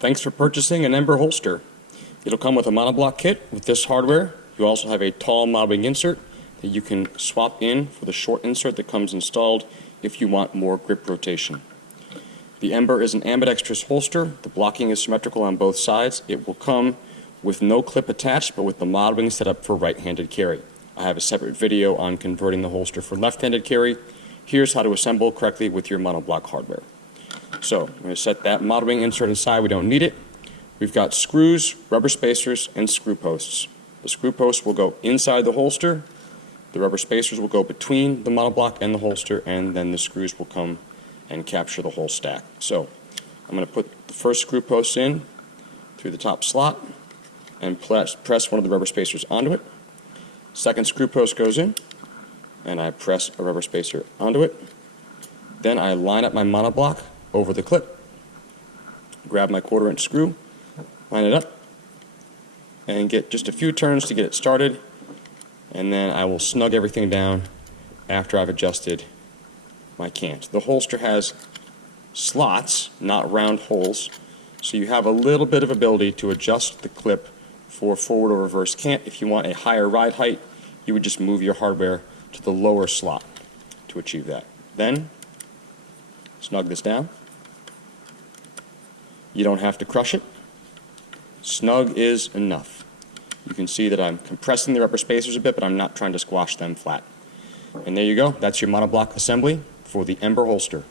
Thanks for purchasing an Ember holster. It'll come with a monoblock kit with this hardware. You also have a tall mobbing insert that you can swap in for the short insert that comes installed if you want more grip rotation. The Ember is an ambidextrous holster. The blocking is symmetrical on both sides. It will come with no clip attached, but with the mobbing set up for right-handed carry. I have a separate video on converting the holster for left-handed carry. Here's how to assemble correctly with your monoblock hardware. So I'm going to set that mobbing insert aside. We don't need it. We've got screws, rubber spacers, and screw posts. The screw posts will go inside the holster. The rubber spacers will go between the monoblock and the holster, and then the screws will come and capture the whole stack. So I'm going to put the first screw post in through the top slot and press one of the rubber spacers onto it. Second screw post goes in, and I press a rubber spacer onto it. Then I line up my monoblock over the clip, grab my 1/4" screw, line it up, and get just a few turns to get it started, and then I will snug everything down after I've adjusted my cant. The holster has slots, not round holes, so you have a little bit of ability to adjust the clip for forward or reverse cant. If you want a higher ride height, you would just move your hardware to the lower slot to achieve that. Then snug this down. You don't have to crush it. Snug is enough. You can see that I'm compressing the rubber spacers a bit, but I'm not trying to squash them flat. And there you go. That's your monoblock assembly for the Ember holster.